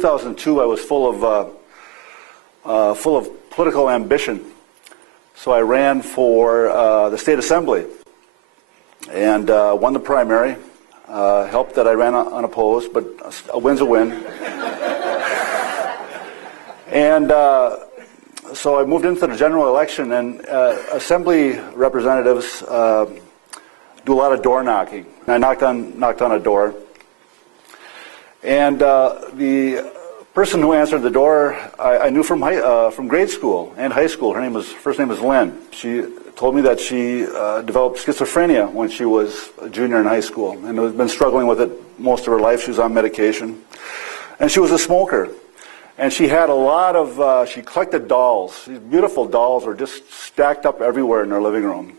2002, I was full of political ambition. So I ran for the state assembly and won the primary. Helped that I ran unopposed, but a win's a win. And so I moved into the general election, and assembly representatives do a lot of door knocking. And I knocked on a door, and the person who answered the door I knew from grade school and high school. Her first name was Lynn. She told me that she developed schizophrenia when she was a junior in high school and has been struggling with it most of her life. She was on medication, and she was a smoker. And she had a lot of, she collected dolls. These beautiful dolls were just stacked up everywhere in her living room.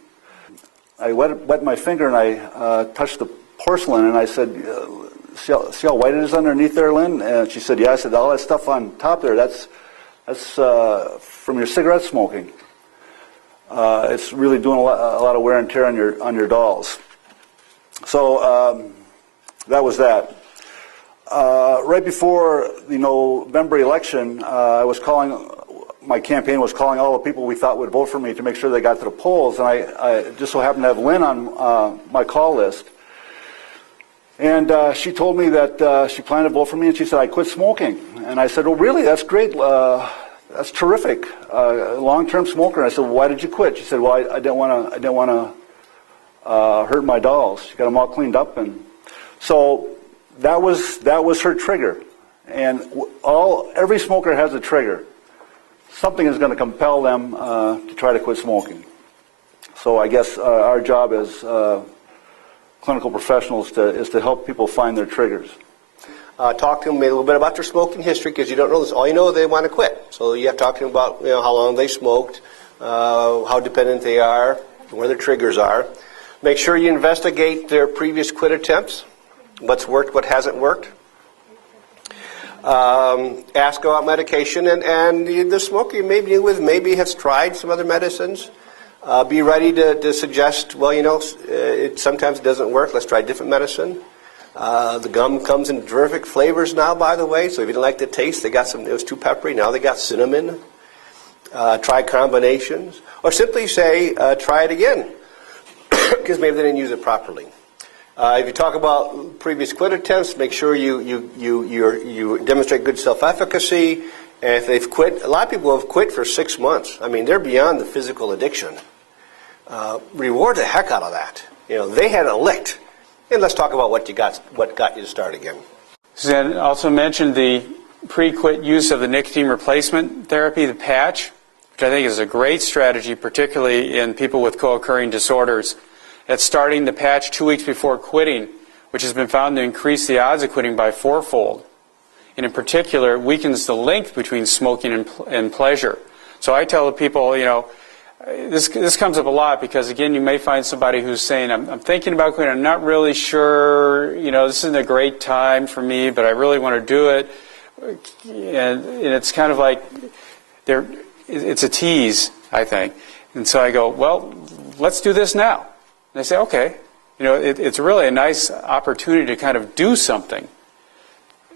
I wet my finger and I touched the porcelain and I said, see how white it is underneath there, Lynn? And she said, yeah. I said, all that stuff on top there, that's from your cigarette smoking. It's really doing a lot of wear and tear on your dolls. So that was that. Right before the November election, my campaign was calling all the people we thought would vote for me to make sure they got to the polls, and I just so happened to have Lynn on my call list. And she told me that she planned to vote for me, and she said, I quit smoking. And I said, oh, really? That's great. That's terrific. Long-term smoker. And I said, well, why did you quit? She said, well, I didn't want to hurt my dolls. She got them all cleaned up, and so that was her trigger. And every smoker has a trigger. Something is going to compel them to try to quit smoking. So I guess our job as clinical professionals is to help people find their triggers. Talk to them a little bit about their smoking history, because you don't know this. All you know is they want to quit. So you have to talk to them about how long they smoked, how dependent they are, where their triggers are. Make sure you investigate their previous quit attempts, what's worked, what hasn't worked. Ask about medication, and the smoker you may be with maybe has tried some other medicines. Be ready to suggest, well, it sometimes doesn't work. Let's try a different medicine. The gum comes in terrific flavors now, by the way. So if you didn't like the taste, they got it was too peppery. Now they got cinnamon. Try combinations. Or simply say, try it again, because maybe they didn't use it properly. If you talk about previous quit attempts, make sure you demonstrate good self-efficacy. And if they've quit, a lot of people have quit for 6 months. I mean, they're beyond the physical addiction. Reward the heck out of that. They had it licked. And let's talk about what got you to start again. Suzanne also mentioned the pre-quit use of the nicotine replacement therapy, the patch, which I think is a great strategy, particularly in people with co-occurring disorders. That's starting the patch 2 weeks before quitting, which has been found to increase the odds of quitting by 4-fold. And in particular, it weakens the link between smoking and pleasure. So I tell the people, this comes up a lot because, again, you may find somebody who's saying, I'm thinking about quitting, I'm not really sure, this isn't a great time for me, but I really want to do it. And it's kind of like, it's a tease, I think. And so I go, well, let's do this now. And they say, okay. It's really a nice opportunity to kind of do something.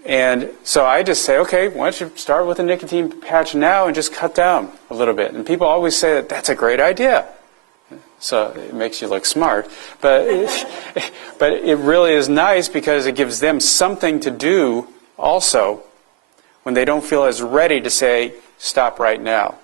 And so I just say, okay, why don't you start with a nicotine patch now and just cut down a little bit. And people always say that that's a great idea. So it makes you look smart. But it really is nice because it gives them something to do also when they don't feel as ready to say, stop right now.